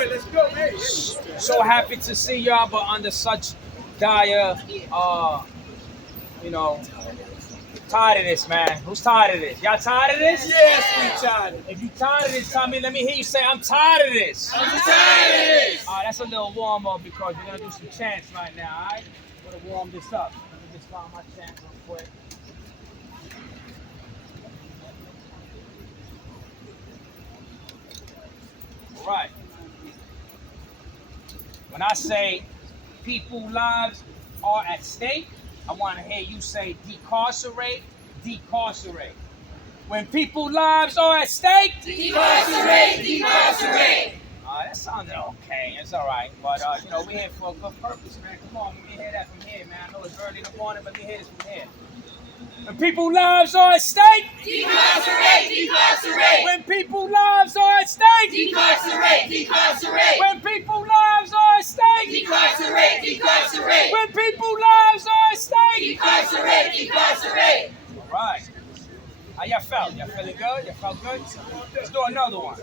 it. Let's go. Hey. So happy to see y'all, but under such dire, tired of this, man. Who's tired of this? Y'all tired of this? Yes, we tired. If you tired of this, Tommy, let me hear you say, I'm tired of this. I'm tired of this. All right, that's a little warm up because we're going to do some chants right now, all right? We're going to warm this up. Let me just find my chant real quick. All right. When I say people's lives are at stake, I want to hear you say decarcerate, decarcerate. When people's lives are at stake, Decarcerate, decarcerate. That sounded okay. It's all right. But, we're here for a good purpose, man. Come on, let me hear that from here, man. I know it's early in the morning, but let me hear this from here. When people's lives are at stake, Decarcerate, decarcerate. when people's lives are at stake, Decarcerate, decarcerate. when people's lives are at stake, Decarcerate, decarcerate. when people's lives are at stake. Decarcerate, decarcerate. All right. How y'all felt? Y'all feeling good? Y'all felt good? Let's do another one.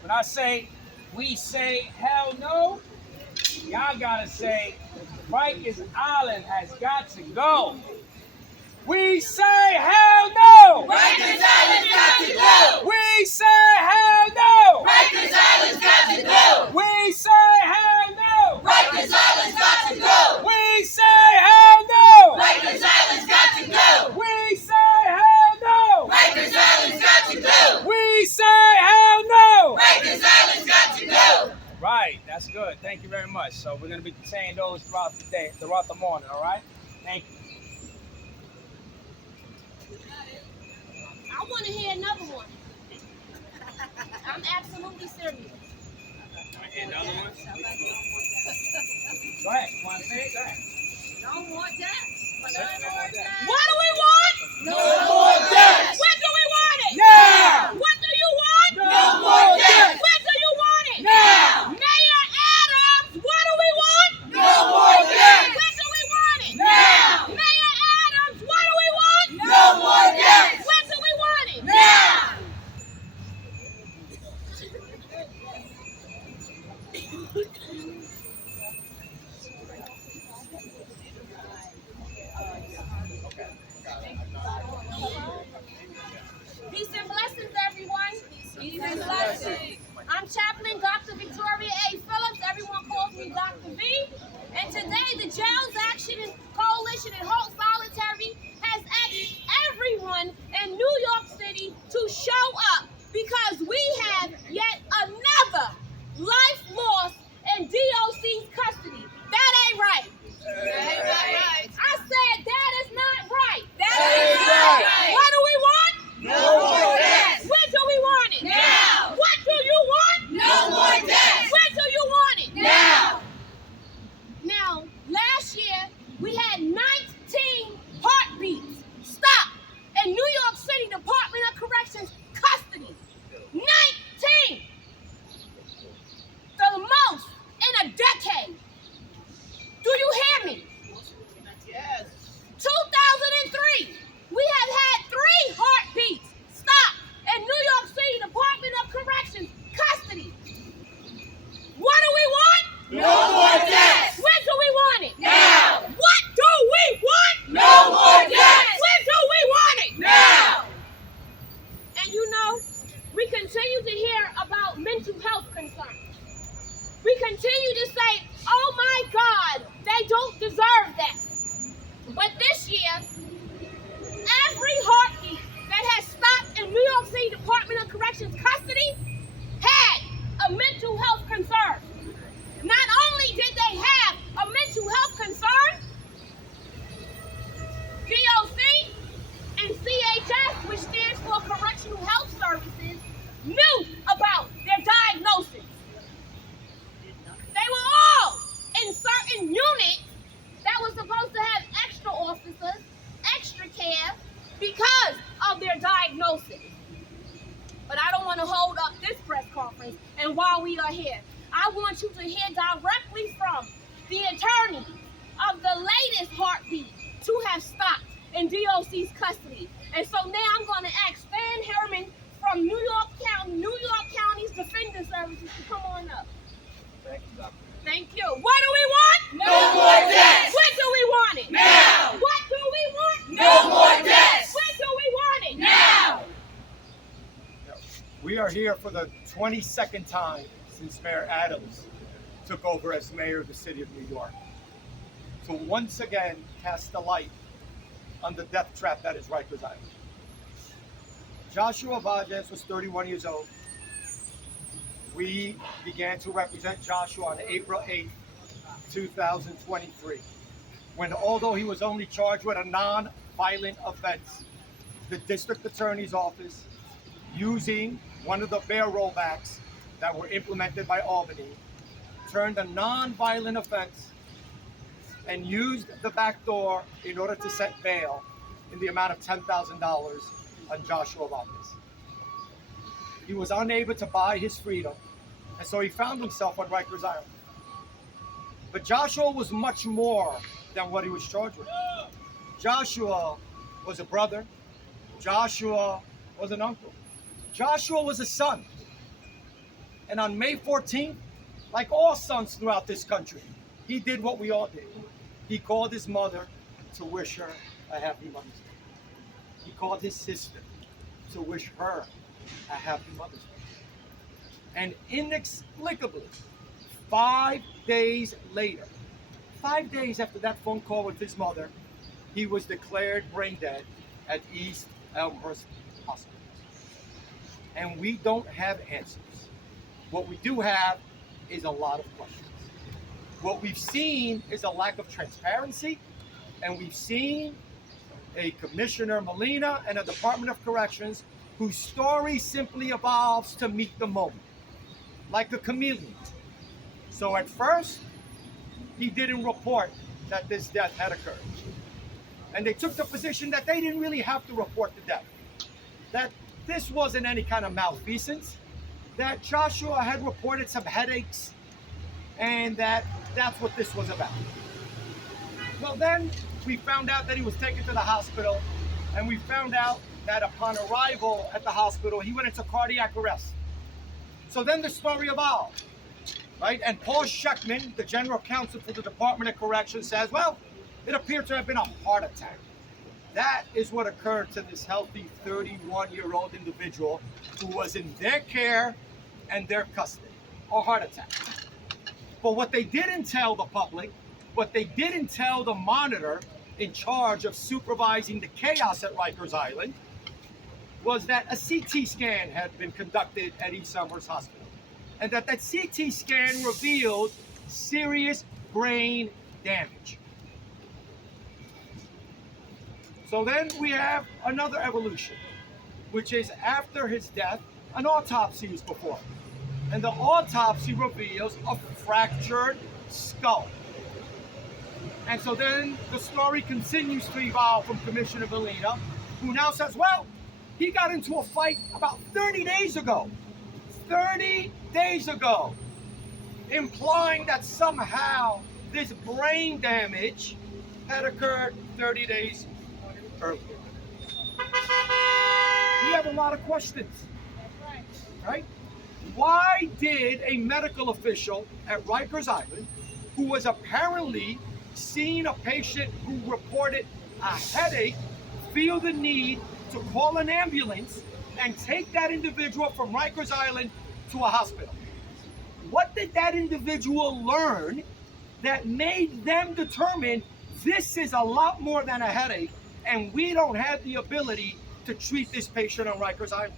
When I say, we say hell no, y'all gotta say, Rikers Island has got to go. We say hell no! Rikers Island's got to go. We say hell no! Rikers Island's got to go. We say hell no! Rikers Island's got to go. We say hell no! Rikers Island's got to go. We say hell no! Rikers Island's got to go. We say hell no! Rikers Island's got to go. Right, that's good. Thank you very much. So we're going to be saying those throughout the day, throughout the morning, all right? Thank you. I want to hear another one. I'm absolutely serious. Want to hear another one? Go ahead. You want to say it? Go ahead. Don't want that. No more death. What do we want? No more deaths. When do we want it? Now! What do you want? No more deaths. When do you want it? Now. Mayor Adams, what do we want? No more deaths. When do we want it? Now. Mayor Adams, what do we want? No more deaths. When do we want it? Now. Peace and blessings, everyone. Peace and blessings. I'm Chaplain Dr. Victoria A. Phillips. Everyone calls me Dr. V. And today, the Jails Action Coalition and Halt Solitary has asked everyone in New York City to show up because we have yet another life lost in DOC's custody. That ain't right. I said that is not right. That is right. What do we want? No more deaths. When do we want it? Now. What do you want? No more deaths. When do you want it? Now. Now, last year, we had 19 heartbeats stopped in New York City Department of Corrections custody. 19! The most in a decade. Do you hear me? Yes. 2003, we have had 3 heartbeats stopped in New York City Department of Corrections custody. What do we want? No more deaths. When do we want it? Now. What do we want? No more deaths. When do we want it? Now. And we continue to hear about mental health concerns. We continue to say, oh my God, they don't deserve that. But this year, every heartbeat that has stopped in New York City Department of Corrections custody had a mental health concern. Not only did they have a mental health concern, DOC and CHS, which stands for Correctional Health Services, knew about their diagnosis. They were all in certain units that was supposed to have extra officers, extra care, because of their diagnosis. But I don't want to hold up this press conference, and while we are here, I want you to hear directly from the attorney of the latest heartbeat to have stopped in DOC's custody. And so now I'm going to ask Stan Herman from New York County's Defender Services Thank you. What do we want? No more debts. When do we want it? Now. What do we want? No more debts. When do we want it? Now. We are here for the 22nd time since Mayor Adams took over as mayor of the city of New York to once again cast the light on the death trap that is Rikers Island. Joshua Vargas was 31 years old. We began to represent Joshua on April 8th, 2023, when although he was only charged with a non-violent offense, the district attorney's office, using one of the bail rollbacks that were implemented by Albany, turned a non-violent offense and used the back door in order to set bail in the amount of $10,000 on Joshua Vargas. He was unable to buy his freedom, and so he found himself on Rikers Island. But Joshua was much more than what he was charged with. Joshua was a brother. Joshua was an uncle. Joshua was a son. And on May 14th, like all sons throughout this country, he did what we all did. He called his mother to wish her a happy Mother's Day. He called his sister to wish her a happy Mother's Day. And inexplicably, 5 days later, 5 days after that phone call with his mother, he was declared brain dead at East Elmhurst Hospital. And we don't have answers. What we do have is a lot of questions. What we've seen is a lack of transparency, and we've seen a Commissioner Molina and a Department of Corrections whose story simply evolves to meet the moment, like a chameleon. So at first, he didn't report that this death had occurred. And they took the position that they didn't really have to report the death, that this wasn't any kind of malfeasance, that Joshua had reported some headaches, and that's what this was about. Well, then we found out that he was taken to the hospital, and we found out that upon arrival at the hospital, he went into cardiac arrest. So then the story evolved, right? And Paul Scheckman, the general counsel for the Department of Corrections, says, well, it appeared to have been a heart attack. That is what occurred to this healthy 31-year-old individual who was in their care and their custody, a heart attack. But what they didn't tell the public, what they didn't tell the monitor in charge of supervising the chaos at Rikers Island, was that a CT scan had been conducted at East Elmhurst Hospital, and that CT scan revealed serious brain damage. So then we have another evolution, which is after his death, an autopsy is performed. And the autopsy reveals a fractured skull. And so then the story continues to evolve from Commissioner Molina, who now says, well, he got into a fight about 30 days ago. 30 days ago. Implying that somehow this brain damage had occurred 30 days earlier. We have a lot of questions, right? Why did a medical official at Rikers Island, who was apparently seeing a patient who reported a headache, feel the need to call an ambulance and take that individual from Rikers Island to a hospital? What did that individual learn that made them determine this is a lot more than a headache and we don't have the ability to treat this patient on Rikers Island?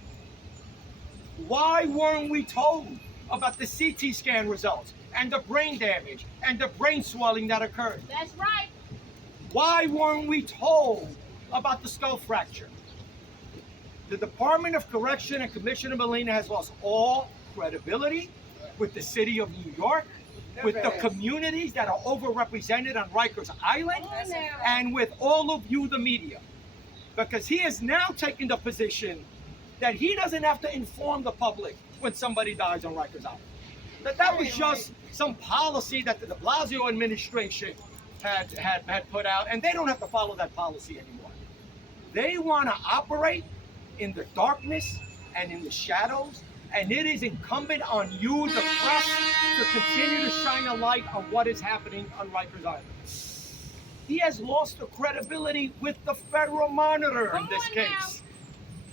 Why weren't we told about the CT scan results and the brain damage and the brain swelling that occurred? That's right. Why weren't we told about the skull fracture? The Department of Correction and Commissioner Molina has lost all credibility with the city of New York, with the communities that are overrepresented on Rikers Island, and with all of you, the media. Because he is now taking the position that he doesn't have to inform the public when somebody dies on Rikers Island. That was just some policy that the de Blasio administration had put out, and they don't have to follow that policy anymore. They want to operate in the darkness and in the shadows And it is incumbent on you, the press, to continue to shine a light on what is happening on Rikers Island. He has lost the credibility with the federal monitor in this case.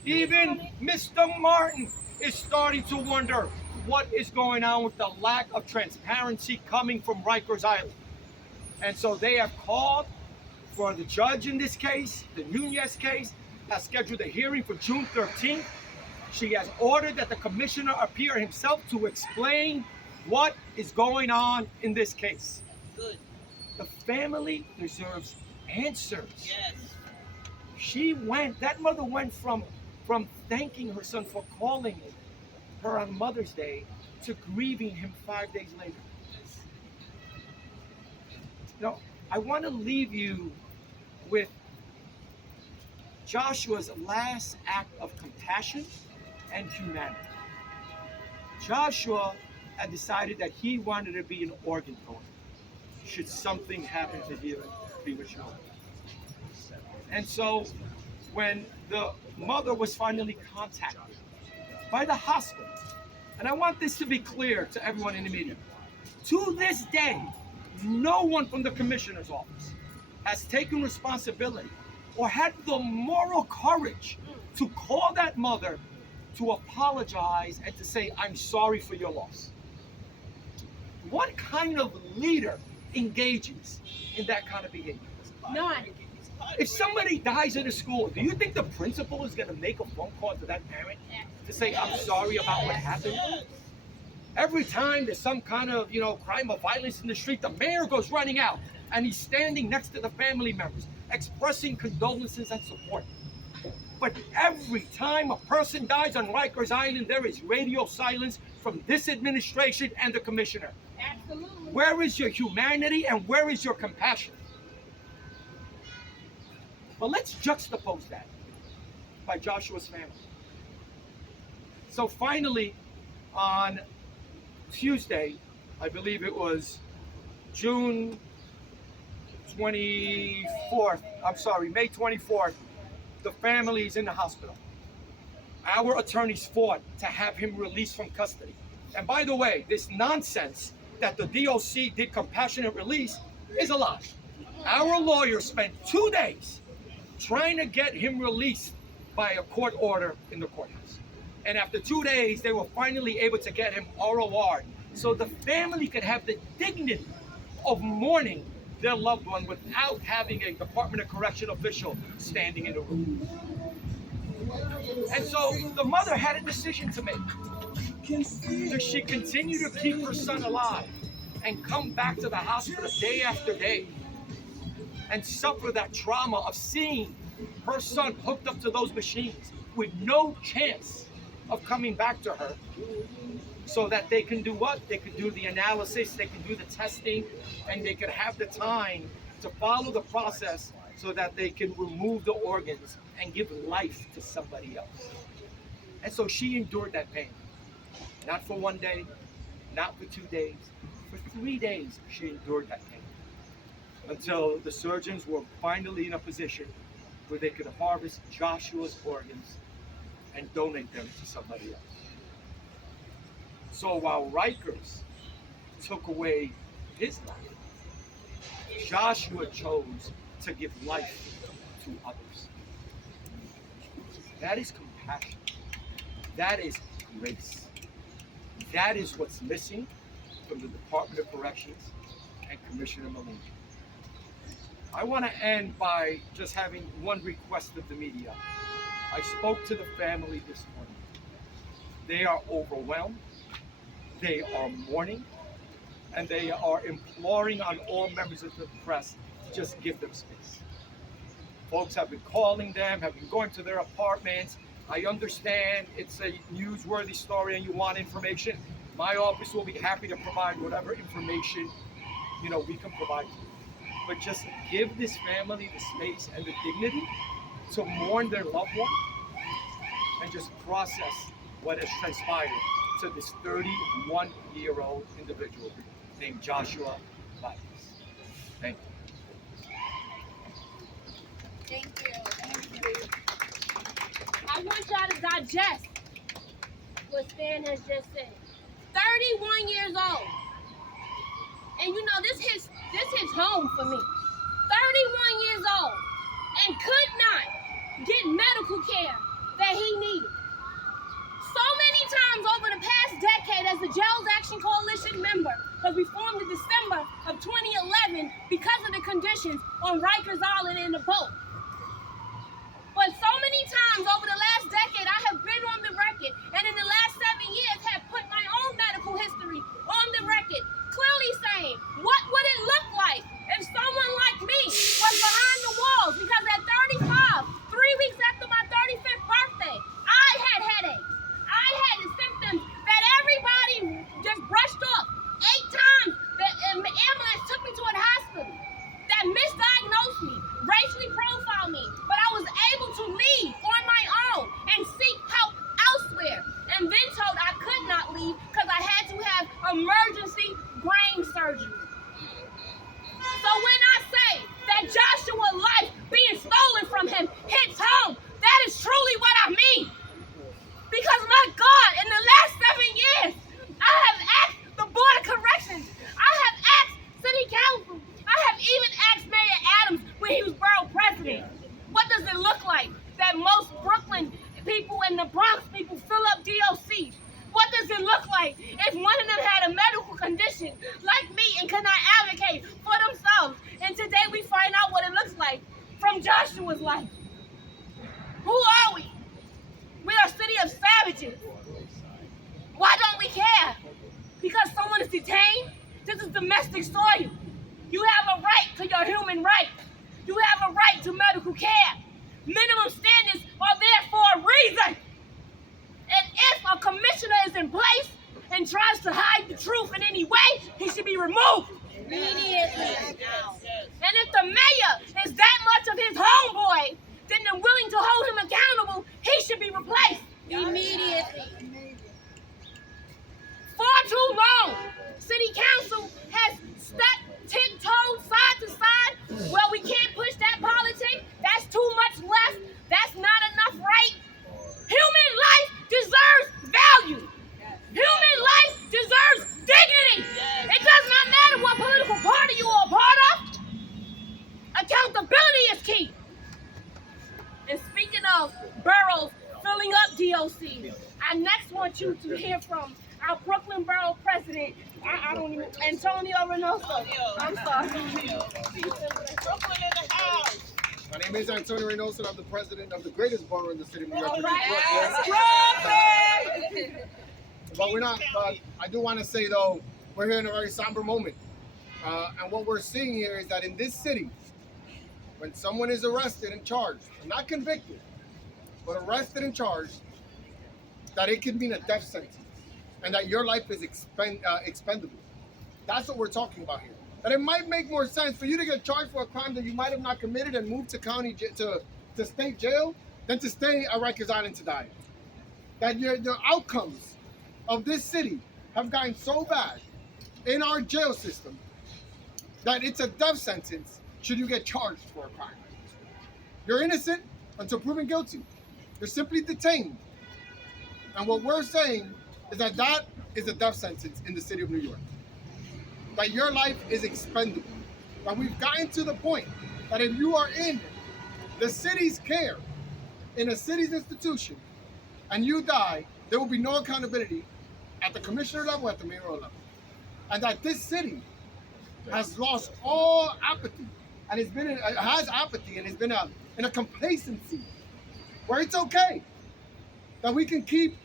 Even Mr. Martin is starting to wonder what is going on with the lack of transparency coming from Rikers Island. And so they have called for the judge in this case, the Nunez case, has scheduled a hearing for June 13th. She has ordered that the commissioner appear himself to explain what is going on in this case. Good. The family deserves answers. Yes. That mother went from thanking her son for calling her on Mother's Day to grieving him 5 days later. Now, I want to leave you with Joshua's last act of compassion and humanity. Joshua had decided that he wanted to be an organ donor should something happen to him prematurely. And so when the mother was finally contacted by the hospital, and I want this to be clear to everyone in the media, to this day, no one from the commissioner's office has taken responsibility or had the moral courage to call that mother to apologize and to say, I'm sorry for your loss. What kind of leader engages in that kind of behavior? None. If somebody dies in a school, do you think the principal is going to make a phone call to that parent to say, I'm sorry about what happened? Every time there's some kind of, crime or violence in the street, the mayor goes running out and he's standing next to the family members, expressing condolences and support. But every time a person dies on Rikers Island, there is radio silence from this administration and the commissioner. Absolutely. Where is your humanity and where is your compassion? But let's juxtapose that by Joshua's family. So finally, on Tuesday, I believe it was May 24th, the family is in the hospital. Our attorneys fought to have him released from custody. And by the way, this nonsense that the DOC did compassionate release is a lie. Our lawyers spent 2 days trying to get him released by a court order in the courthouse. And after 2 days, they were finally able to get him ROR so the family could have the dignity of mourning their loved one without having a Department of Correction official standing in the room. And so the mother had a decision to make. Does she continue to keep her son alive and come back to the hospital day after day and suffer that trauma of seeing her son hooked up to those machines with no chance of coming back to her, so that they can do what? They can do the analysis, they can do the testing, and they can have the time to follow the process so that they can remove the organs and give life to somebody else. And so she endured that pain. Not for 1 day, not for 2 days, for 3 days she endured that pain. Until the surgeons were finally in a position where they could harvest Joshua's organs and donate them to somebody else. So while Rikers took away his life, Joshua chose to give life to others. That is compassion. That is grace. That is what's missing from the Department of Corrections and Commissioner Molina. I want to end by just having one request of the media. I spoke to the family this morning. They are overwhelmed. They are mourning, and they are imploring on all members of the press to just give them space. Folks have been calling them, have been going to their apartments. I understand it's a newsworthy story and you want information. My office will be happy to provide whatever information we can provide you. But just give this family the space and the dignity to mourn their loved one and just process what has transpired to this 31-year-old individual named Joshua Bias. Thank you. Thank you. I want y'all to digest what Stan has just said. 31 years old. And you know, this hits home for me. 31 years old and could not get medical care that he needed. So many times over the past decade as a Jails Action Coalition member, because we formed in December of 2011 because of the conditions on Rikers Island in the boat. But so many times over the last decade, I have been on the record, and in the last 7 years have put my own medical history on the record, clearly saying, what would it look like if someone like me was behind the walls? Because at 35, 3 weeks after my 35th birthday, I had headaches. I had the symptoms that everybody just brushed off. 8 times the ambulance took me to a hospital that misdiagnosed me, racially profiled me, but I was able to leave on my own and seek help elsewhere, and then told I could not leave because I had to have emergency brain surgery. So when I say that Joshua's life being stolen from him hits home, that is truly what I mean. Because my God, in the last 7 years, I have asked the Board of Corrections, I have asked City Council, I have even asked Mayor Adams when he was borough president, what does it look like that most Brooklyn people and the Bronx people fill up DOC? What does it look like if one of them had a medical condition like me and could not advocate for themselves? And today we find out what it looks like from Joshua's life. Who are we? We are a city of savages. Why don't we care? Because someone is detained? This is domestic soil. You have a right to your human rights. You have a right to medical care. Minimum standards are there for a reason. And if a commissioner is in place and tries to hide the truth in any way, he should be removed immediately. And if the mayor is that much of his homeboy, then they're willing to hold him accountable, he should be replaced immediately. For too long, City Council has stepped, tiptoed side to side. Well, we can't push that politics. That's too much left. That's not enough right. Human life deserves value. Human life deserves dignity. It does not matter what political party you are a part of. Accountability is key. And speaking of boroughs filling up DOC, I next want you to hear from our Brooklyn Borough President, Antonio Reynoso. I'm sorry. Brooklyn in the house. My name is Antonio Reynoso. I'm the president of the greatest borough in the city of New York. All right. right. But we're not. I do want to say though, we're here in a very somber moment, and what we're seeing here is that in this city, when someone is arrested and charged, not convicted, but arrested and charged, that it can mean a death sentence, and that your life is expendable. That's what we're talking about here. That it might make more sense for you to get charged for a crime that you might have not committed and move to to state jail than to stay at Rikers Island to die. That the outcomes of this city have gotten so bad in our jail system that it's a death sentence should you get charged for a crime. You're innocent until proven guilty. You're simply detained. And what we're saying is that that is a death sentence in the city of New York. That your life is expendable. That we've gotten to the point that if you are in the city's care, in a city's institution, and you die, there will be no accountability at the commissioner level, at the mayoral level. And that this city has lost all apathy, and has apathy, and has been in a complacency where it's okay that we can keep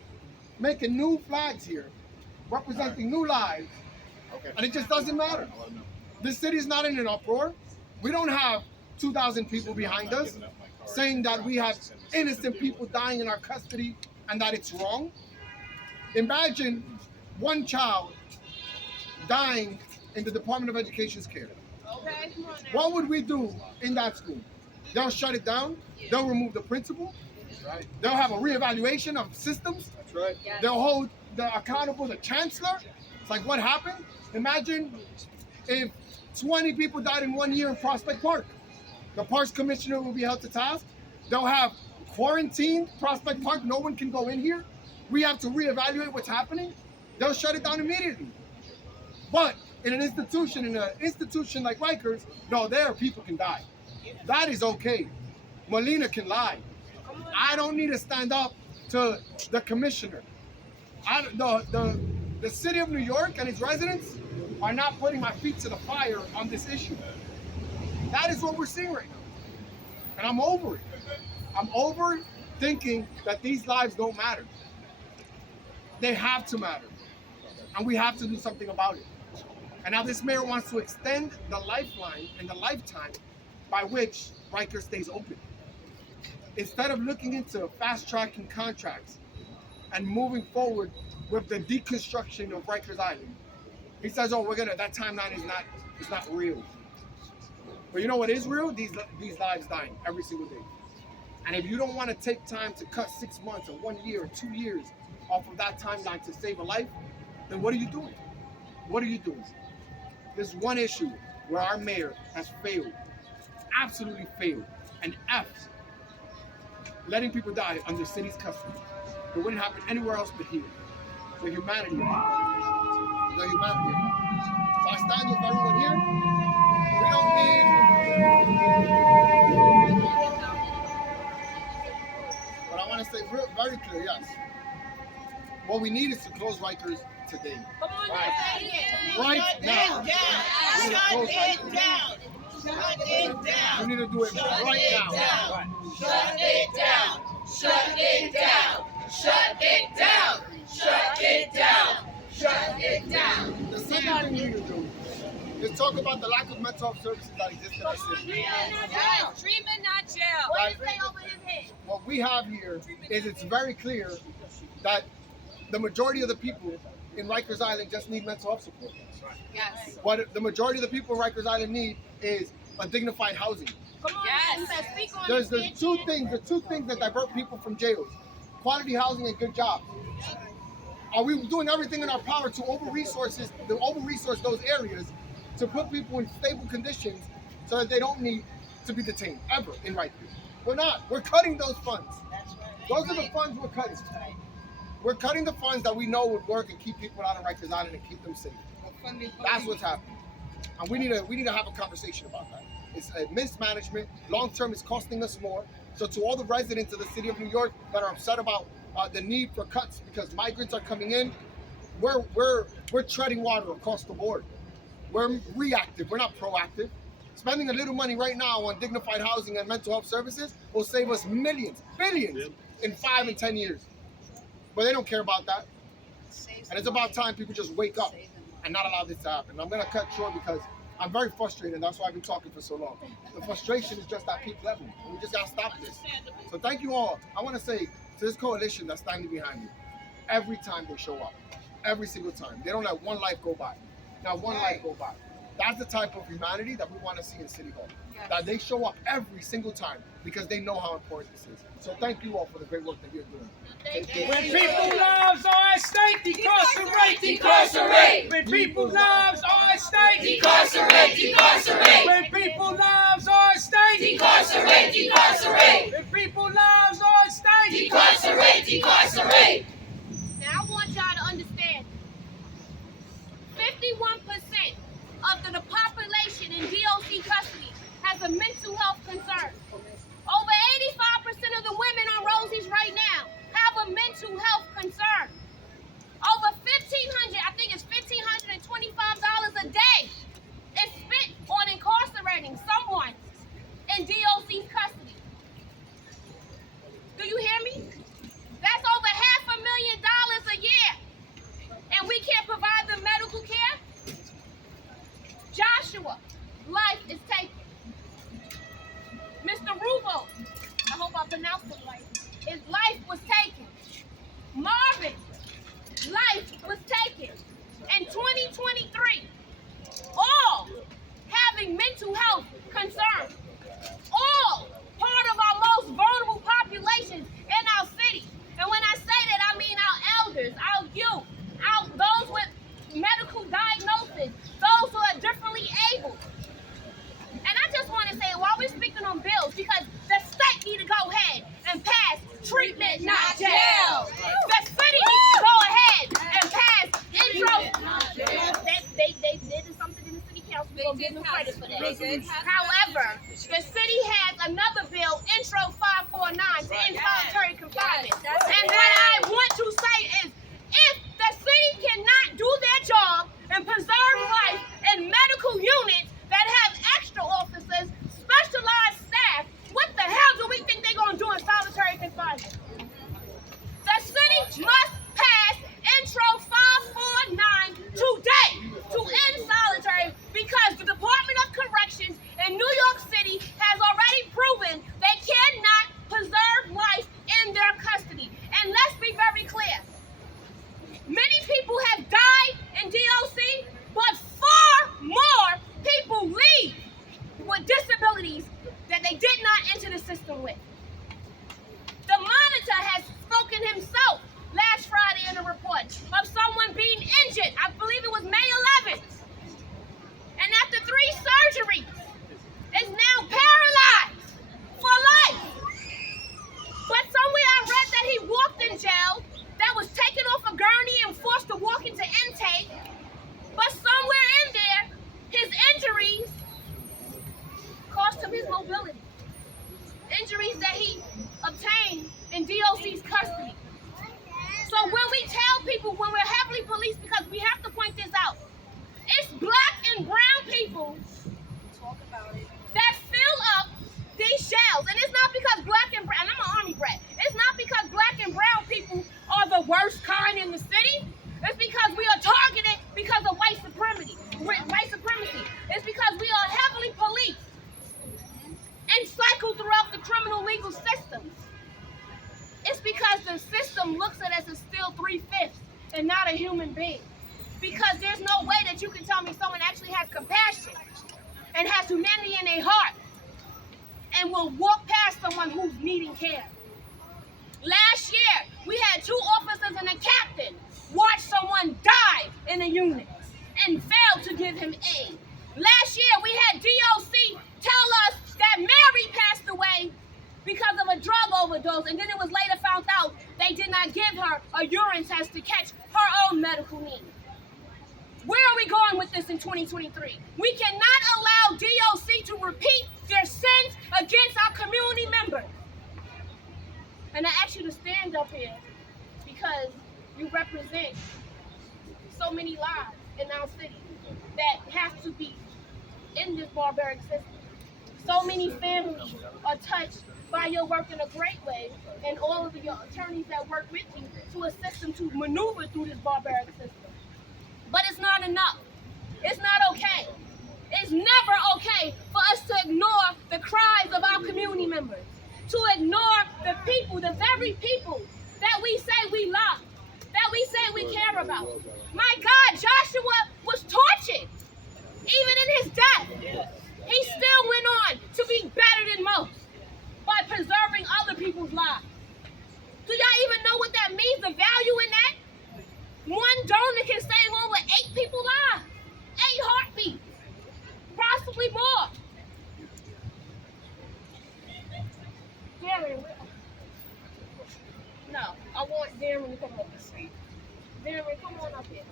making new flags here, representing new lives, and it just doesn't matter. This city is not in an uproar. We don't have 2,000 people behind us saying that we have innocent people dying in our custody and that it's wrong. Imagine one child dying in the Department of Education's care. What would we do in that school? They'll shut it down. They'll remove the principal. They'll have a reevaluation of systems. They'll hold accountable the chancellor. It's like, what happened? Imagine if 20 people died in 1 year in Prospect Park. The Parks Commissioner will be held to task. They'll have quarantined Prospect Park. No one can go in here. we have to reevaluate what's happening, they'll shut it down immediately. But in an institution like Rikers, no, there people can die. That is okay. Molina can lie. I don't need to stand up to the commissioner. The city of New York and its residents are not putting my feet to the fire on this issue. That is what we're seeing right now. And I'm over it. I'm over thinking that these lives don't matter. They have to matter. And we have to do something about it. And now this mayor wants to extend the lifeline and the lifetime by which Rikers stays open. Instead of looking into fast-tracking contracts and moving forward with the deconstruction of Rikers Island, he says, "Oh, that timeline is not real." But you know what is real? These lives dying every single day. And if you don't want to take time to cut 6 months or 1 year or 2 years off of that timeline to save a life, then what are you doing? What are you doing? There's one issue where our mayor has failed, absolutely failed, and effed letting people die under city's custody. It wouldn't happen anywhere else but here. The humanity of it. The humanity of it. So I stand with everyone here. We don't need. But I want to say very clear, yes. What we need is to close Rikers today. Come on, Right now. Shut it down. Shut it down. We need to do it right now. Shut it down. Shut it down. Shut it down. Shut it down. Shut it down. The second thing we need to do is talk about the lack of mental health services that exist in our city. Treatment, not jail. What do you say over his head? What we have here is it's very clear that the majority of the people in Rikers Island just need mental health support. Yes. What the majority of the people in Rikers Island need is a dignified housing. Come on, yes. Speak on There's it. two things that divert people from jails: quality housing and good jobs. Are we doing everything in our power to over-resource those areas to put people in stable conditions so that they don't need to be detained ever in Rikers? We're not. We're cutting those funds. Those are the funds we're cutting. We're cutting the funds that we know would work and keep people out of Rikers Island and keep them safe. That's what's happening. And we need to have a conversation about that. It's a mismanagement. Long term, it's costing us more. So to all the residents of the city of New York that are upset about the need for cuts because migrants are coming in, we're treading water across the board. We're reactive. We're not proactive. Spending a little money right now on dignified housing and mental health services will save us millions, billions in 5 and 10 years. But they don't care about that. And it's about time people just wake up and not allow this to happen. I'm going to cut short because I'm very frustrated, and that's why I've been talking for so long. The frustration is just at peak level, and we just got to stop this. So thank you all. I want to say to this coalition that's standing behind me, every time they show up, every single time, they don't let one life go by. Not one life go by. That's the type of humanity that we want to see in City Hall. Yes. That they show up every single time because they know how important this is. So thank you all for the great work that you're doing. When people's lives are at stake, decarcerate, Decarcerate. When people's lives are at stake, Decarcerate. Decarcerate. When people's lives are at stake, Decarcerate. Decarcerate. When people's lives are at stake, Decarcerate. Decarcerate. Now I want y'all to understand, 51% of the population in DOC custody has a mental health concern. Over 85% of the women on Rosie's right now have a mental health concern. Over $1,500, I think it's $1,525 a day is spent on incarcerating someone in DOC's custody. Do you hear me? That's over $500,000 a year. And we can't provide the medical care? Joshua, life is taken. Mr. Rubo, I hope I pronounced it right, his life was taken. Marvin, life was taken. In 2023, all having mental health concerns, all part of our most vulnerable populations in our city. And when I say that, I mean our elders, our youth, those with medical diagnosis, those who are differently able. And I just want to say, while we're speaking on bills, because the state need to go ahead and pass treatment, not jail. The city We're going to give them credit for that. Resolution. However, the city has another bill, Intro 549, to end solitary confinement. And what I want to say is, if the city cannot do their job and preserve life in medical units that have extra officers, specialized staff, what the hell do we think they're going to do in solitary confinement? The city must pass Intro 549 today to end solitary, because the Department of Corrections in New York City has already proven they cannot preserve life in their custody. And let's be very clear. Many people have died in DOC, but far more people leave with disabilities that they did not enter the system with. The Monitor has spoken himself last Friday in a report of someone being injured. I believe it was May 11th. And after 3 surgeries, is now paralyzed for life. But somewhere I read that he walked in jail, that was taken off a gurney and forced to walk into intake. But somewhere in there, his injuries cost him his mobility. Injuries that he obtained in DOC's custody. So when we tell people, when we're heavily policed, because we have to point this out, it's black and brown people that fill up these shells. And it's not because black and brown, I'm an Army brat, it's not because black and brown people are the worst kind in the city. It's because we are targeted because of white supremacy. It's because we are heavily policed and cycled throughout the criminal legal systems. It's because the system looks at us as still 3/5 and not a human being. Because there's no way that you can tell me someone actually has compassion and has humanity in their heart and will walk past someone who's needing care. Last year, we had 2 officers and a captain watch someone die in a unit and fail to give him aid. Last year, we had DOC tell us that Mary passed away because of a drug overdose, and then it was later found out they did not give her a urine test to catch her own medical need. Where are we going with this in 2023? We cannot allow DOC to repeat their sins against our community members. And I ask you to stand up here because you represent so many lives in our city that have to be in this barbaric system. So many families are touched by your work in a great way, and all of your attorneys that work with you to assist them to maneuver through this barbaric system. But it's not enough. It's not okay. It's never okay for us to ignore the cries of our community members, to ignore the people, the very people that we say we love, that we say we care about. My God, Joshua was tortured, even in his death. He still went on to be better than most by preserving other people's lives. Do y'all even know what that means, the value in that? One donor can save over 8 people's lives, 8 heartbeats, possibly more. Darren, no, I want Darren to come up and speak. Darren, come on up here.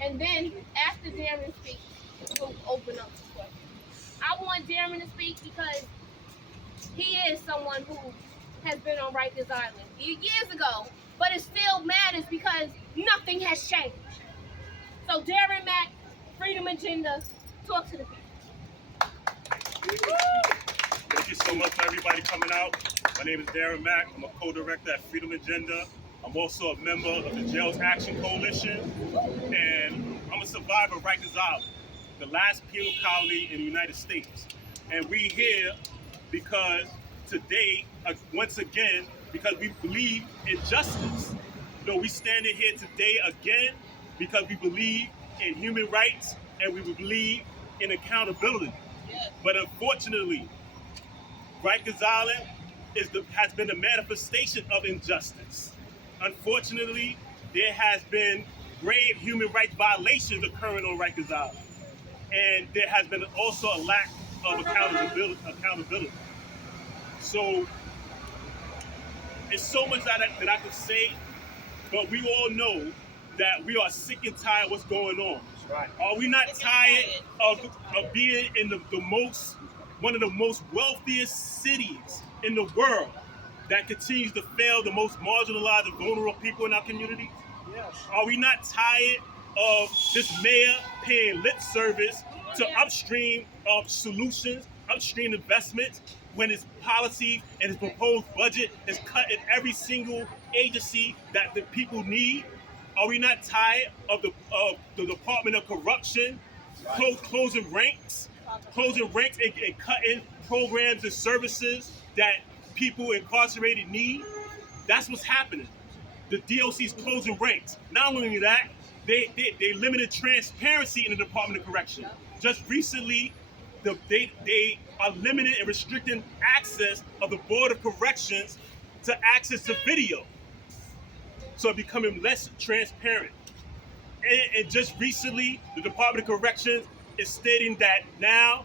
And then, after Darren speaks, we'll open up the question. I want Darren to speak because he is someone who has been on Rikers Island years ago, but it still matters because nothing has changed. So Darren Mack, Freedom Agenda, talk to the people. Thank you so much for everybody coming out. My name is Darren Mack. I'm a co-director at Freedom Agenda. I'm also a member of the Jails Action Coalition, and I'm a survivor of Rikers Island, the last penal colony in the United States. And we here because today, once again, because we believe in justice. You know, we standing here today again because we believe in human rights and we believe in accountability. But unfortunately, Rikers Island has been a manifestation of injustice. Unfortunately, there has been grave human rights violations occurring on Rikers Island. And there has been also a lack of accountability. So, it's so much that I could say, but we all know that we are sick and tired of what's going on. Right. Are we not tired of being in one of the most wealthiest cities in the world that continues to fail the most marginalized and vulnerable people in our communities? Yes. Are we not tired of this mayor paying lip service to upstream solutions, upstream investments, when his policy and his proposed budget is cutting every single agency that the people need? Are we not tired of the Department of Corruption closing ranks and cutting programs and services that people incarcerated need? That's what's happening. The DOC's closing ranks. Not only that, they limited transparency in the Department of Correction. Just recently, they are limiting and restricting access of the Board of Corrections to access to video. So it's becoming less transparent. And just recently, the Department of Corrections is stating that now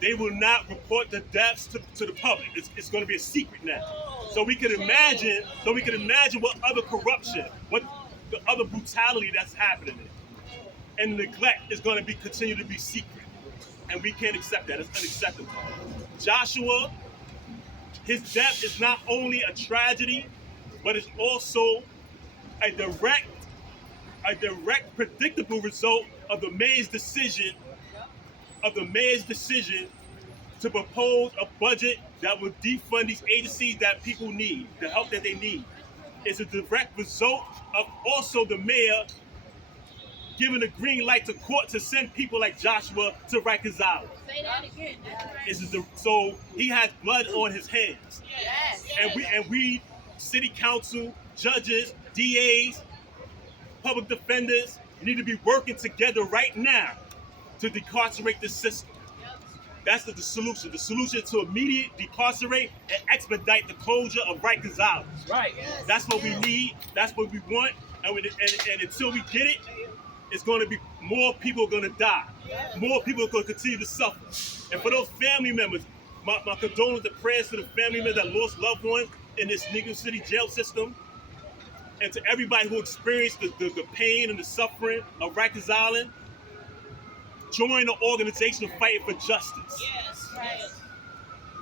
they will not report the deaths to the public. It's going to be a secret now. So we can imagine. What other corruption, what the other brutality that's happening, and neglect is going to continue to be secret, and we can't accept that. It's unacceptable. Joshua, his death is not only a tragedy, but it's also a direct, predictable result of the mayor's decision to propose a budget that will defund these agencies that people need, the help that they need. It's a direct result of also the mayor giving a green light to court to send people like Joshua to Rikers Island. Say that again. So he has blood on his hands. Yes. And we, city council, judges, DAs, public defenders, need to be working together right now to decarcerate this system. That's the solution. The solution is to immediately decarcerate and expedite the closure of Rikers Island. Right. That's what we need. That's what we want. And until we get it, it's going to be more people are going to die. More people are going to continue to suffer. And for those family members, my condolences and prayers to the family members that lost loved ones in this Negro City jail system. And to everybody who experienced the pain and the suffering of Rikers Island, join the organization fighting for justice. Yes. Right.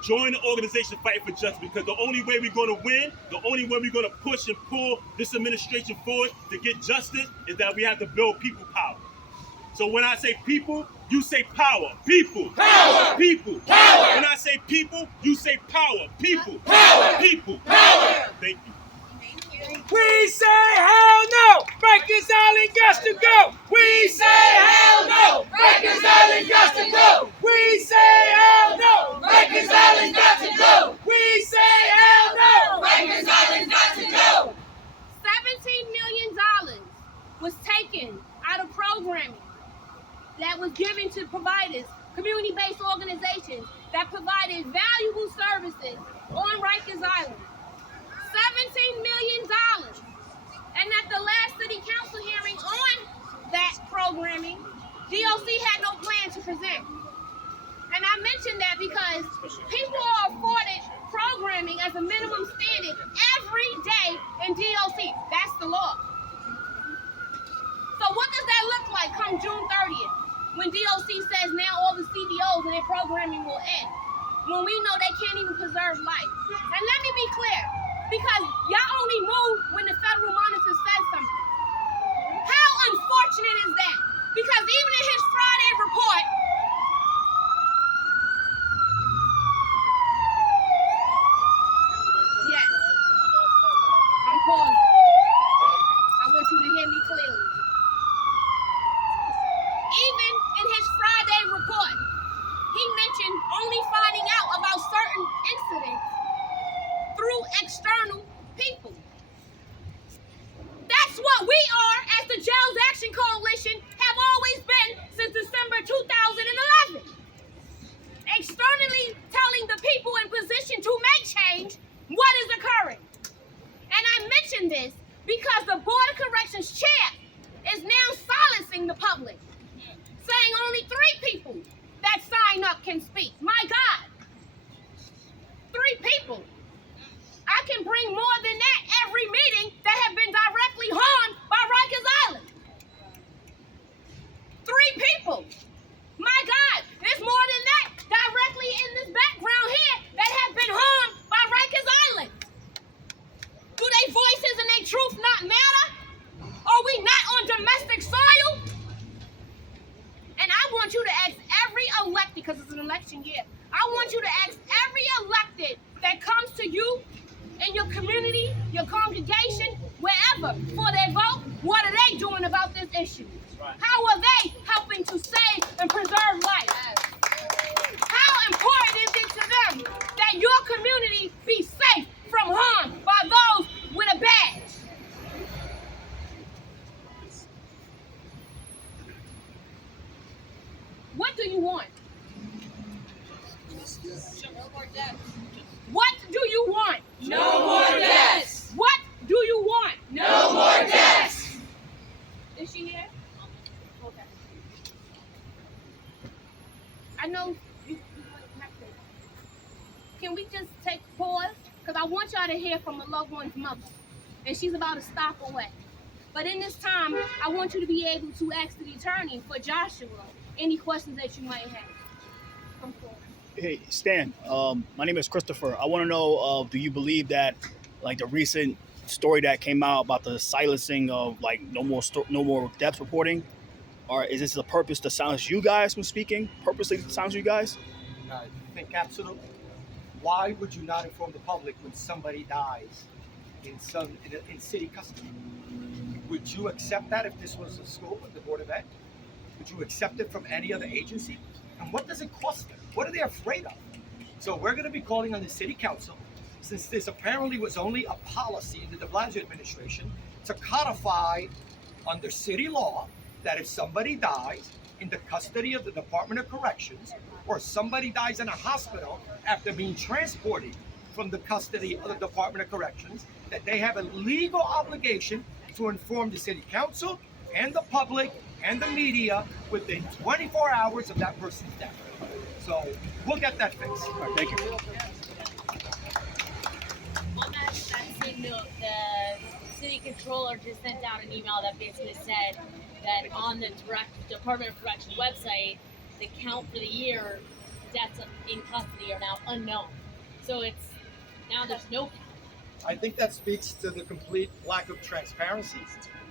Join the organization fighting for justice, because the only way we're going to win, the only way we're going to push and pull this administration forward to get justice is that we have to build people power. So when I say people, you say power. People. Power. People. Power. When I say people, you say power. People. Power. People. Power. Thank you. We say hell no! Rikers Island got to go! We say hell no! Rikers Island got to go. We say hell no! Rikers Island got to go. We say hell no! Rikers Island got to go. $17 million was taken out of programming that was given to providers, community-based organizations that provided valuable services on Rikers Island. $17 million. And at the last city council hearing on that programming, DOC had no plan to present. And I mention that because people are afforded programming as a minimum standard every day in DOC. That's the law. So what does that look like come June 30th, when DOC says now all the CDOs and their programming will end, when we know they can't even preserve life? And let me be clear, because y'all only move when the federal monitor says something. How unfortunate is that? Because even in his Friday report, yes, I'm pausing. I want you to hear me clearly. Even in his Friday report, he mentioned only finding out about certain incidents through external people. That's what we are as the Jails Action Coalition have always been since December 2011. Externally telling the people in position to make change what is occurring. And I mention this because the Board of Corrections chair is now silencing the public, saying only 3 people that sign up can speak. My God, 3 people. I can bring more than that every meeting that have been directly harmed by Rikers Island. 3 election year. I want you to ask every elected that comes to you in your community, your congregation, wherever, for their vote, what are they doing about this issue? How are they helping to save and preserve life? How important is it to them that your community be safe from harm by those with a badge? What do you want? What do you want? No more deaths. What do you want? No more deaths. Is she here? Okay. I know you connected. Can we just take a pause? Because I want y'all to hear from a loved one's mother. And she's about a stop away. But in this time, I want you to be able to ask the attorney for Joshua any questions that you might have. Come forward. Hey, Stan, my name is Christopher. I want to know, do you believe that, like, the recent story that came out about the silencing of, like, no more deaths reporting, or is this the purpose to silence you guys from speaking? Purposely to silence you guys? I think absolutely. Why would you not inform the public when somebody dies in city custody? Would you accept that if this was a school at the Board of Ed? Would you accept it from any other agency? And what does it cost them? What are they afraid of? So we're going to be calling on the city council, since this apparently was only a policy in the de Blasio administration, to codify under city law that if somebody dies in the custody of the Department of Corrections, or somebody dies in a hospital after being transported from the custody of the Department of Corrections, that they have a legal obligation to inform the city council and the public and the media within 24 hours of that person's death. So we'll get that fixed. All right, thank you. On that same note, the city controller just sent out an email that basically said that on the Department of Correction website, the count for the year, deaths in custody are now unknown. So it's now there's no count. I think that speaks to the complete lack of transparency,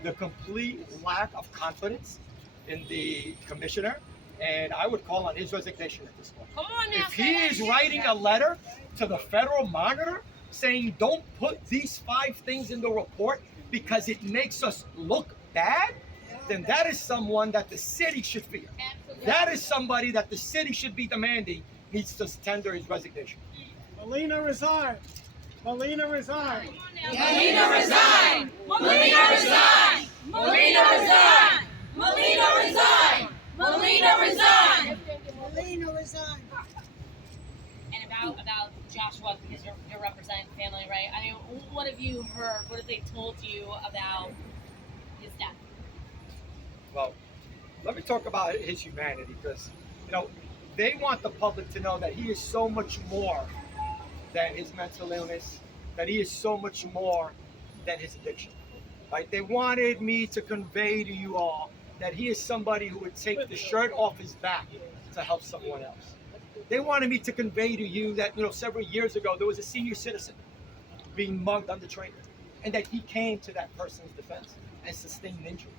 the complete lack of confidence in the commissioner, and I would call on his resignation at this point. Come on now. If he is writing a letter to the federal monitor saying don't put these 5 things in the report because it makes us look bad, then that is someone that the city should fear. That is somebody that the city should be demanding needs to tender his resignation. Melina resign. Melina resign. Melina resign. Melina resign. Melina resign. Melina resign. Melina resign. Melina resign. And about Joshua, because you're representing family, right? I mean, what have you heard? What have they told you about his death? Well, let me talk about his humanity, because, they want the public to know that he is so much more than his mental illness, that he is so much more than his addiction, right? They wanted me to convey to you all that he is somebody who would take the shirt off his back to help someone else. They wanted me to convey to you that, several years ago, there was a senior citizen being mugged on the train, and that he came to that person's defense and sustained injuries.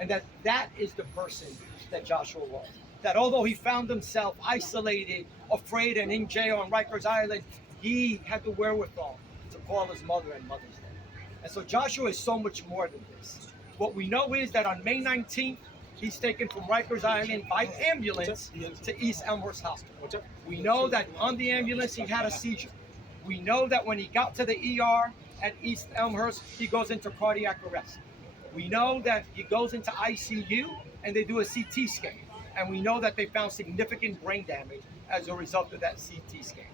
And that is the person that Joshua was. That although he found himself isolated, afraid, and in jail on Rikers Island, he had the wherewithal to call his mother and Mother's Day. And so Joshua is so much more than this. What we know is that on May 19th, he's taken from Rikers Island by ambulance to East Elmhurst Hospital. We know that on the ambulance, he had a seizure. We know that when he got to the ER at East Elmhurst, he goes into cardiac arrest. We know that he goes into ICU and they do a CT scan. And we know that they found significant brain damage as a result of that CT scan.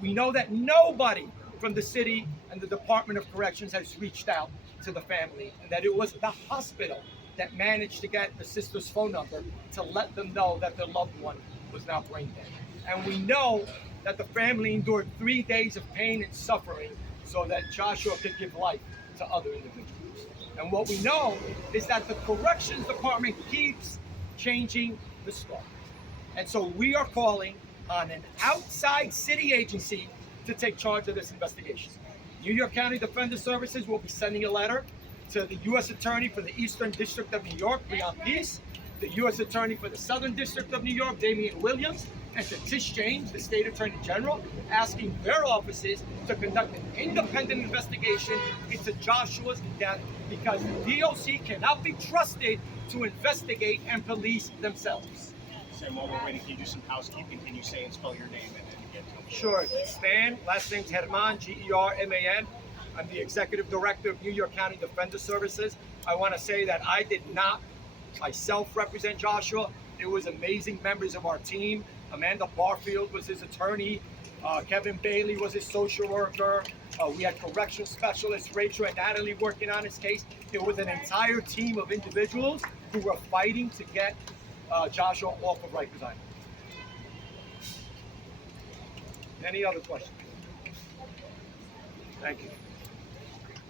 We know that nobody from the city and the Department of Corrections has reached out to the family, and that it was the hospital that managed to get the sister's phone number to let them know that their loved one was now brain dead. And we know that the family endured 3 days of pain and suffering so that Joshua could give life to other individuals. And what we know is that the corrections department keeps changing the story. And so we are calling on an outside city agency to take charge of this investigation. New York County Defender Services will be sending a letter to the U.S. Attorney for the Eastern District of New York, Breon Peace, the U.S. Attorney for the Southern District of New York, Damian Williams, and to Tish James, the State Attorney General, asking their offices to conduct an independent investigation into Joshua's death because the DOC cannot be trusted to investigate and police themselves. Sam, while we're waiting, can you do some housekeeping? Can you say and spell your name and then get to it? Sure. Stan, last name's German, German. I'm the Executive Director of New York County Defender Services. I want to say that I did not myself represent Joshua. It was amazing members of our team. Amanda Barfield was his attorney. Kevin Bailey was his social worker. We had correctional specialists, Rachel and Natalie, working on his case. It was an entire team of individuals who were fighting to get Joshua off of Rikers Island. Any other questions? Thank you.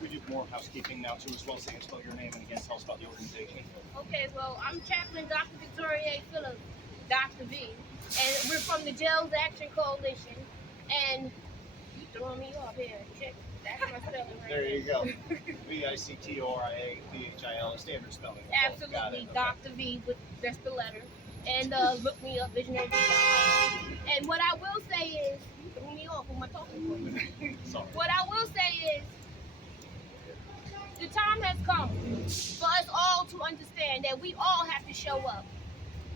We do more housekeeping now too, as well. Say and spell your name and again tell us about the organization. Okay, well, I'm Chaplain Dr. Victoria A. Phillips, Dr. V, and we're from the Jails Action Coalition. And you throwing me off here. Check. That's my spelling right There you go. VICTORIAPHIL, standard spelling. Absolutely, Dr. V, that's the letter. And look me up, visionary. And what I will say is, you threw me off with my talking point. Sorry. What I will say is, the time has come for us all to understand that we all have to show up.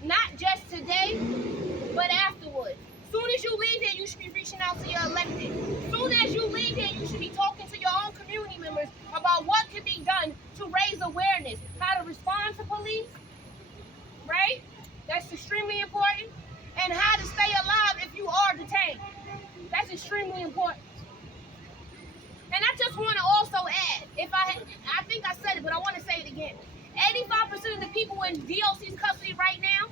Not just today, but afterwards. Soon as you leave here, you should be reaching out to your elected. Soon as you leave here, you should be talking to your own community members about what can be done to raise awareness, how to respond to police, right? That's extremely important. And how to stay alive if you are detained. That's extremely important. And I just want to also add, I think I said it, but I want to say it again. 85% of the people in DOC's custody right now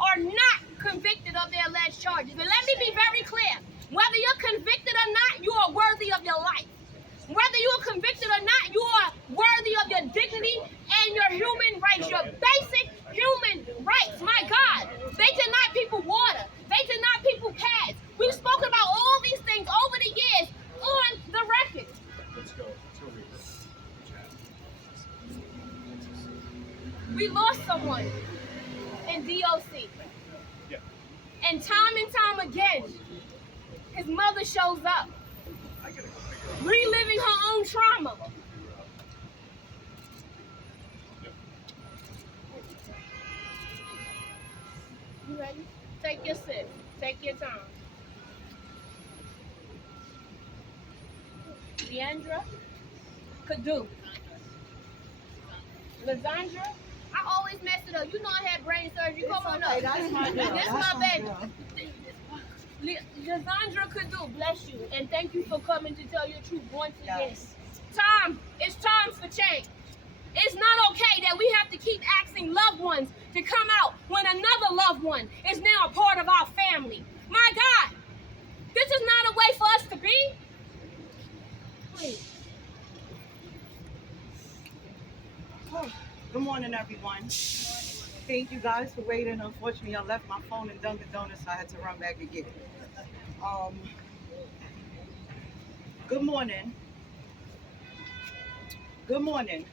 are not convicted of their alleged charges. And let me be very clear. Whether you're convicted or not, you are worthy of your life. Whether you are convicted or not, you are worthy of your dignity and your human rights, your basic human rights. My God, they deny people water. They deny people pads. We've spoken about all these things over the years on the record. Let's go. We lost someone in DOC. Yeah. And time again, his mother shows up, reliving her own trauma. You ready? Take your sip. Take your time. Leandra Kadu. Lizandra, I always mess it up. You know I had brain surgery. Come on up. That's my girl. This is my baby. Lizandra Kadu, bless you. And thank you for coming to tell your truth once again. Yes. It's time for change. It's not okay that we have to keep asking loved ones to come out when another loved one is now a part of our family. My God, this is not a way for us to be. Please. Good morning, everyone. Thank you guys for waiting. Unfortunately, I left my phone in Dunkin' Donuts, so I had to run back and get it. Good morning. Good morning.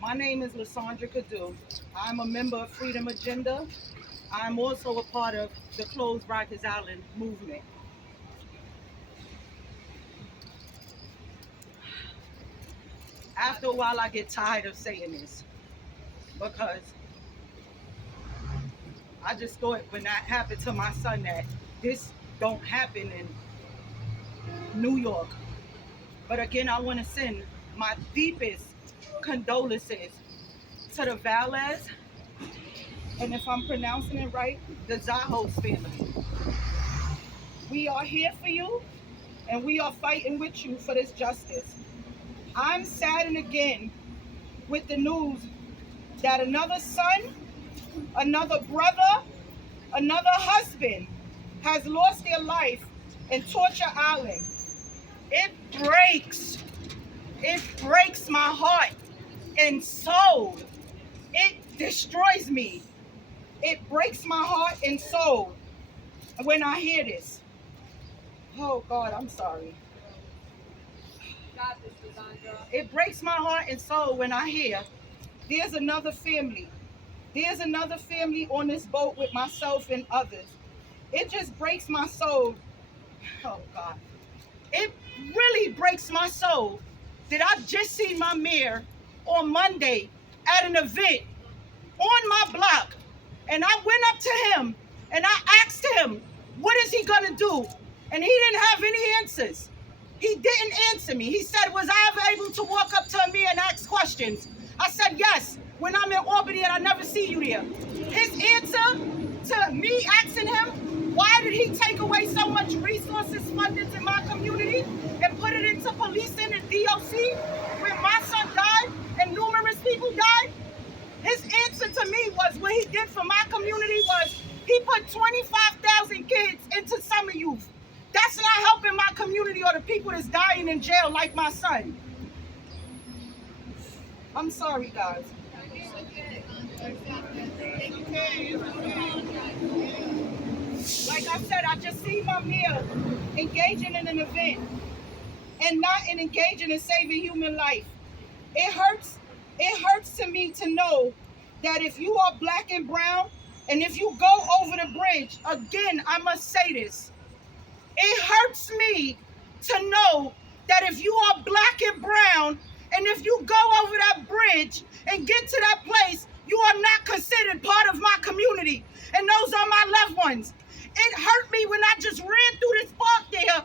My name is Lysandra Kadu. I'm a member of Freedom Agenda. I'm also a part of the Close Rikers Island movement. After a while, I get tired of saying this because I just thought when that happened to my son that this don't happen in New York. But again, I want to send my deepest condolences to the Valles, and if I'm pronouncing it right, the Zahos family. We are here for you, and we are fighting with you for this justice. I'm saddened again with the news that another son, another brother, another husband has lost their life in Torture Island. It breaks my heart and soul. It destroys me. It breaks my heart and soul when I hear this. Oh God, I'm sorry. It breaks my heart and soul when I hear there's another family There's another family on this boat with myself and others. It just breaks my soul. Oh God. It really breaks my soul that I just seen my mayor on Monday at an event on my block. And I went up to him and I asked him, what is he gonna do? And he didn't have any answers. He didn't answer me. He said, was I ever able to walk up to a mayor and ask questions? I said, yes, when I'm in Albany and I never see you there. His answer to me asking him, why did he take away so much resources funded in my community and put it into policing and DOC when my son died and numerous people died? His answer to me was, what he did for my community was, he put 25,000 kids into summer youth. That's not helping my community or the people that's dying in jail like my son. I'm sorry, guys. Like I said, I just see my mayor engaging in an event and not in engaging in saving human life. It hurts to me to know that if you are black and brown, and if you go over the bridge, again, I must say this, it hurts me to know that if you are black and brown, and if you go over that bridge and get to that place, you are not considered part of my community. And those are my loved ones. It hurt me when I just ran through this park there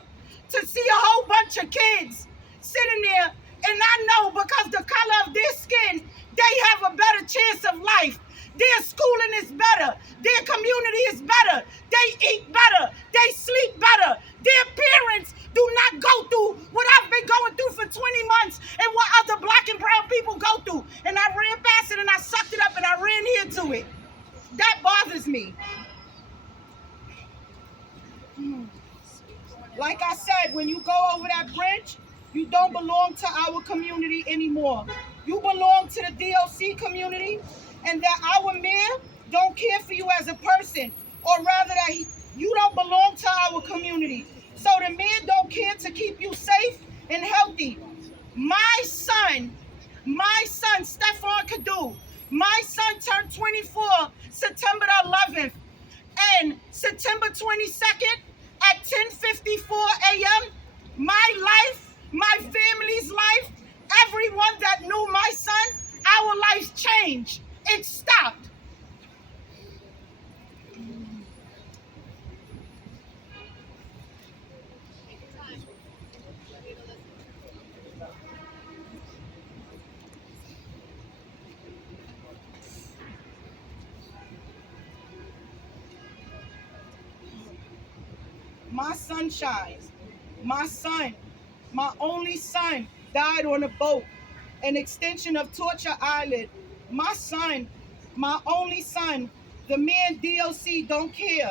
to see a whole bunch of kids sitting there. And I know because the color of their skin, they have a better chance of life. Their schooling is better. Their community is better. They eat better. They sleep better. Their parents do not go through what I've been going through for 20 months and what other black and brown people go through. And I ran past it and I sucked it up and I ran into it. That bothers me. Like I said, when you go over that bridge, you don't belong to our community anymore. You belong to the DOC community, and that our mayor don't care for you as a person, or rather that you don't belong to our community. So the mayor don't care to keep you safe and healthy. My son, Stephon Kadu, my son turned 24 September 11th, and September 22nd at 10:54 a.m., my life, my family's life, everyone that knew my son, our lives changed. It stopped. My son shines. My son, my only son, died on a boat, an extension of Torture Island. My son, my only son, the man DOC don't care.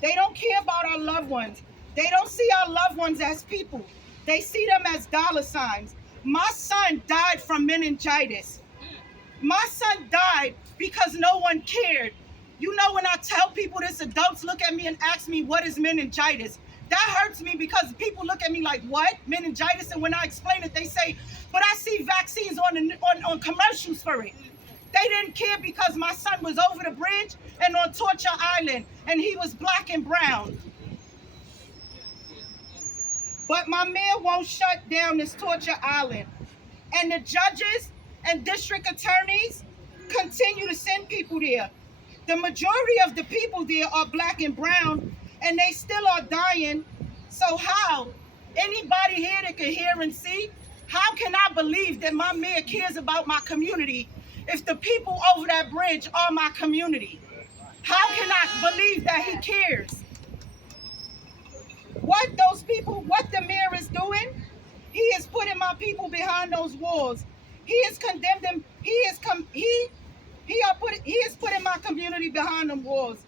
They don't care about our loved ones. They don't see our loved ones as people. They see them as dollar signs. My son died from meningitis. My son died because no one cared. You know, when I tell people this, adults look at me and ask me, what is meningitis? That hurts me because people look at me like, what? Meningitis? And when I explain it, they say, but I see vaccines on commercials for it. They didn't care because my son was over the bridge and on Torture Island, and he was black and brown. But my mayor won't shut down this Torture Island. And the judges and district attorneys continue to send people there. The majority of the people there are black and brown, and they still are dying. So how? Anybody here that can hear and see, how can I believe that my mayor cares about my community if the people over that bridge are my community? How can I believe that he cares? What the mayor is doing, he is putting my people behind those walls. He is condemned them. He is putting my community behind them walls.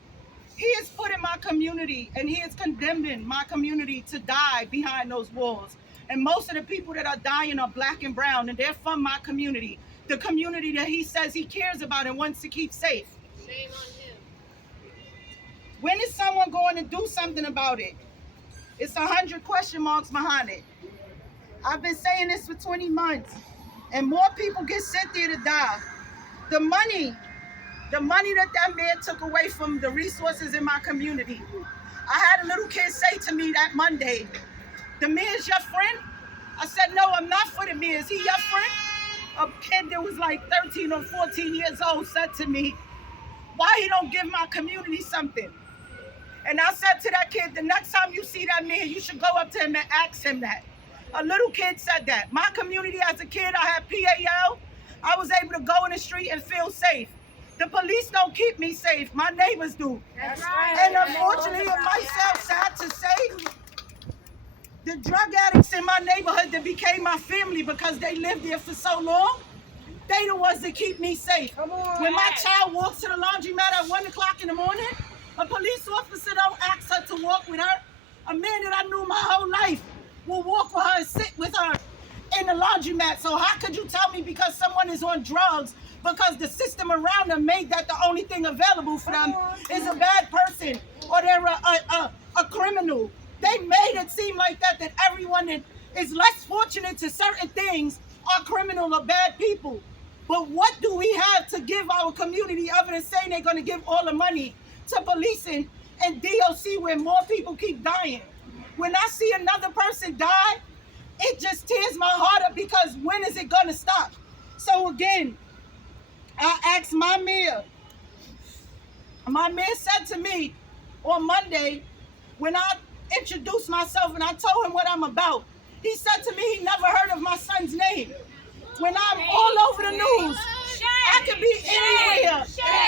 He is putting my community, and he is condemning my community to die behind those walls. And most of the people that are dying are black and brown, and they're from my community, the community that he says he cares about and wants to keep safe. Shame on him. When is someone going to do something about it? It's 100 question marks behind it. I've been saying this for 20 months, and more people get sent there to die. The money The money that man took away from the resources in my community. I had a little kid say to me that Monday, "The mayor's your friend?" I said, "No, I'm not for the mayor. Is he your friend?" A kid that was like 13 or 14 years old said to me, "Why he don't give my community something?" And I said to that kid, "The next time you see that man, you should go up to him and ask him that." A little kid said that. My community as a kid, I had PAL. I was able to go in the street and feel safe. The police don't keep me safe. My neighbors do. That's right. And unfortunately, it might sound sad to say, the drug addicts in my neighborhood that became my family because they lived there for so long, they the ones that keep me safe. When my child walks to the laundromat at 1 o'clock in the morning, a police officer don't ask her to walk with her. A man that I knew my whole life will walk with her and sit with her in the laundromat. So how could you tell me because someone is on drugs, because the system around them made that the only thing available for them is a bad person or they're a criminal? They made it seem like that everyone that is less fortunate to certain things are criminal or bad people. But what do we have to give our community other than saying they're going to give all the money to policing and DOC where more people keep dying? When I see another person die, it just tears my heart up because when is it going to stop? So again, I asked my mayor. My mayor said to me on Monday when I introduced myself and I told him what I'm about, he said to me he never heard of my son's name. When I'm all over the news, I could be anywhere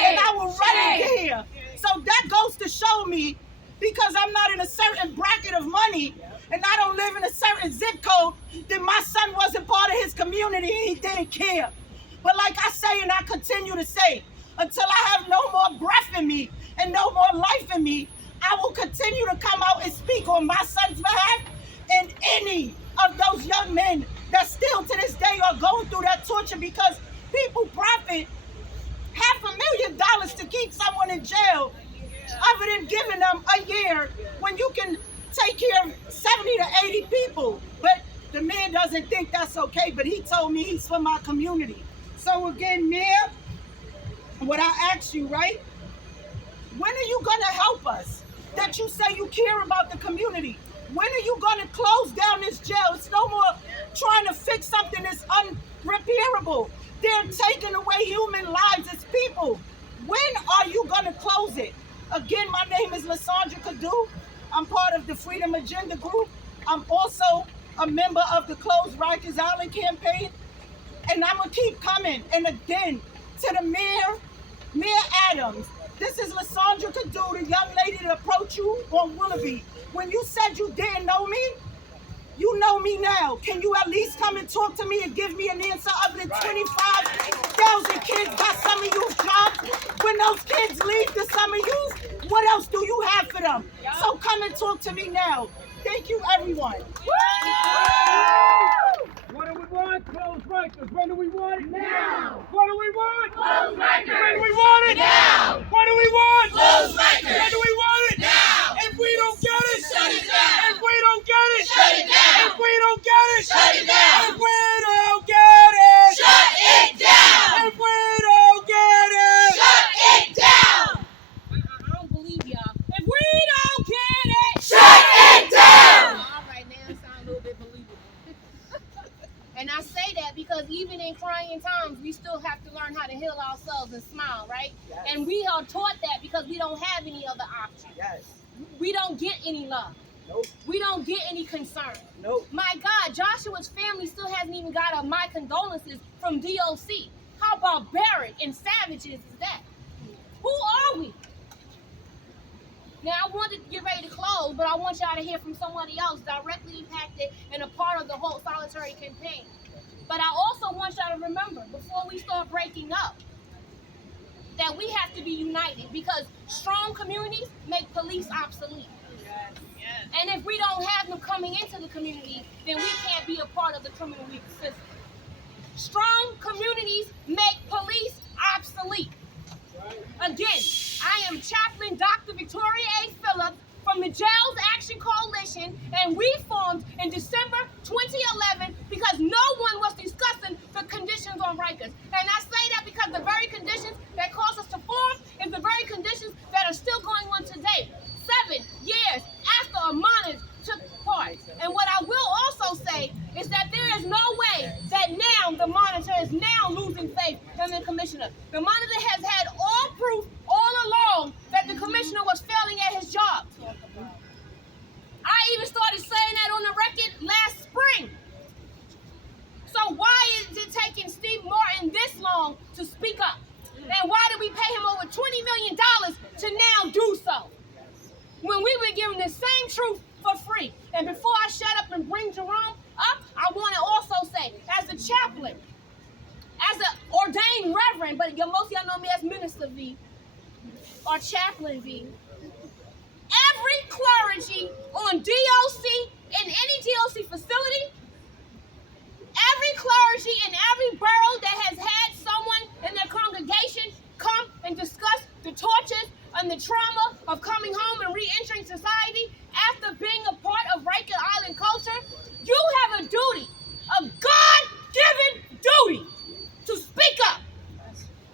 and I will run in here. So that goes to show me, because I'm not in a certain bracket of money and I don't live in a certain zip code, that my son wasn't part of his community and he didn't care. But like I say and I continue to say, until I have no more breath in me and no more life in me, I will continue to come out and speak on my son's behalf and any of those young men that still to this day are going through that torture, because people profit $500,000 to keep someone in jail other than giving them a year when you can take care of 70 to 80 people. But the man doesn't think that's okay, but he told me he's for my community. So again, Mayor, what I ask you, right? When are you gonna help us? That you say you care about the community. When are you gonna close down this jail? It's no more trying to fix something that's unrepairable. They're taking away human lives as people. When are you gonna close it? Again, my name is Lysandra Cadu. I'm part of the Freedom Agenda group. I'm also a member of the Close Rikers Island campaign. And I'm gonna keep coming. And again, to the Mayor Adams, this is Lysandra Cadu, the young lady that approached you on Willoughby. When you said you didn't know me, you know me now. Can you at least come and talk to me and give me an answer other than 25,000 kids got summer youth jobs? When those kids leave the summer youth, what else do you have for them? So come and talk to me now. Thank you, everyone. What do we want? Close Rikers. When do we want it? Now. What do we want? Close Rikers. When do we want it? Now. What do we want? Close Rikers. When do we want it? Now. If we don't get it, Shut it down. If we don't get it, Shut it down. If we don't get it, Shut it down. If we don't get it, Shut it down. If we don't get it, Shut it down. I don't believe y'all. If we don't get it, Shut it down. all right, now it sounds a little bit believable. And I say that because even in trying times, we still have to learn how to heal ourselves and smile, right? Yes. And we are taught that because we don't have any other option. Yes. We don't get any love. Nope. We don't get any concern. Nope. My God, Joshua's family still hasn't even got a my condolences from DOC. How barbaric and savages is that? Who are we? Now, I wanted to get ready to close, but I want y'all to hear from somebody else directly impacted and a part of the whole solitary campaign. But I also want y'all to remember, before we start breaking up, that we have to be united, because strong communities make police obsolete. And if we don't have them coming into the community, then we can't be a part of the criminal legal system. Strong communities make police obsolete. Again, I am Chaplain Dr. Victoria A. Phillips from the Jails Action Coalition, and we formed in December 2011 because no one was discussing the conditions on Rikers. And I say that because the very conditions that caused us to form candidate has had all proof all along that the commissioner was failing at his job. I even started saying that on the record last spring. So why is it taking Steve Martin this long to speak up? And why did we pay him over $20 million to now do so? When we were given the same truth for free. And before I shut up and bring Jerome up, I want to also say, as a chaplain, as an ordained reverend, but most of y'all know me as Minister V, or Chaplain V, every clergy on DOC, in any DOC facility, every clergy in every borough that has had someone in their congregation come and discuss the tortures and the trauma of coming home and re-entering society after being a part of Rikers Island culture, you have a duty, a God-given duty, to speak up,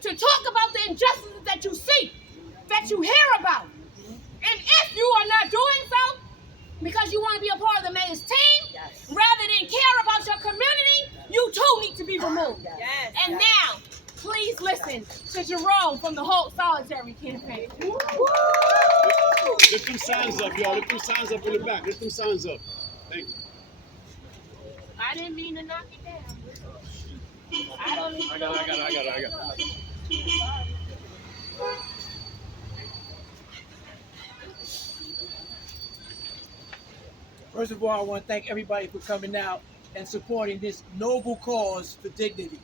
to talk about the injustices that you see, that you hear about. And if you are not doing so, because you want to be a part of the mayor's team, rather than care about your community, you too need to be removed. And now, please listen to Jerome from the Hope Solitary campaign. Lift them signs up, y'all. Lift them signs up in the back. Lift them signs up. Thank you. I didn't mean to knock it down. I don't even I got it. First of all, I want to thank everybody for coming out and supporting this noble cause for dignity.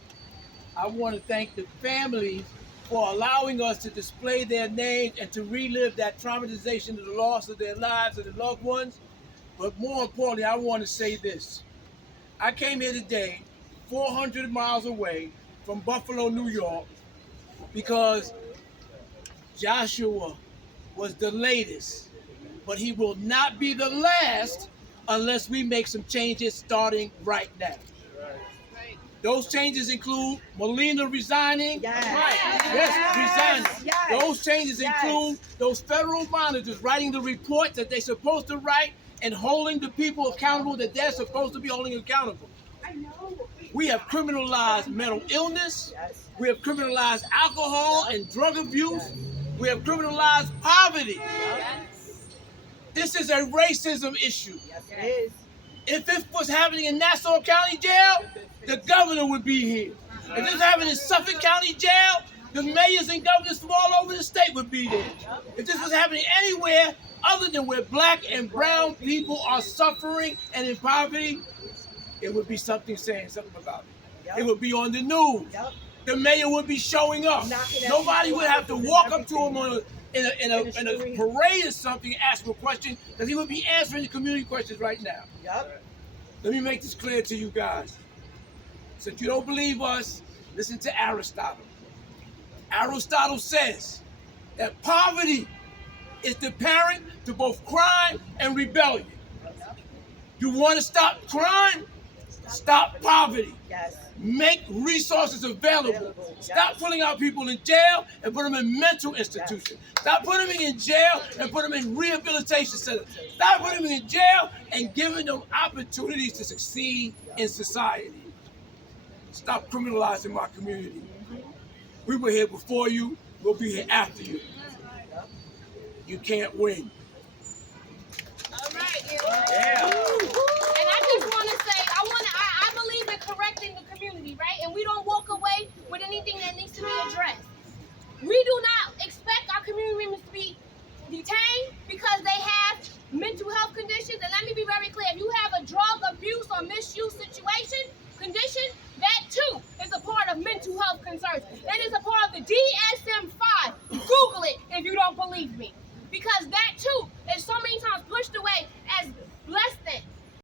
I want to thank the families for allowing us to display their names and to relive that traumatization of the loss of their lives and their loved ones. But more importantly, I want to say this. I came here today, 400 miles away from Buffalo, New York, because Joshua was the latest, but he will not be the last unless we make some changes starting right now. Those changes include Molina resigning. Resigning. Those changes include those federal monitors writing the report that they're supposed to write and holding the people accountable that they're supposed to be holding accountable. We have criminalized mental illness. We have criminalized alcohol and drug abuse. We have criminalized poverty. This is a racism issue. If it was happening in Nassau County Jail, the governor would be here. If this was happening in Suffolk County Jail, the mayors and governors from all over the state would be there. If this was happening anywhere other than where black and brown people are suffering and in poverty, it would be something saying something about it. It would be on the news. The mayor would be showing up. Nobody would have to walk up to him in a parade or something and ask him a question, because he would be answering the community questions right now. Let me make this clear to you guys. So if you don't believe us, listen to Aristotle. Aristotle says that poverty is the parent to both crime and rebellion. You want to stop crime? Stop poverty. Make resources available. Stop putting out people in jail and put them in mental institutions. Stop putting them in jail and put them in rehabilitation centers. Stop putting them in jail and giving them opportunities to succeed in society. Stop criminalizing my community. We were here before you. We'll be here after you. You can't win. All right. And I just want to say, I believe in correcting the community, right? And we don't walk away with anything that needs to be addressed. We do not expect our community members to be detained because they have mental health conditions. And let me be very clear, if you have a drug abuse or misuse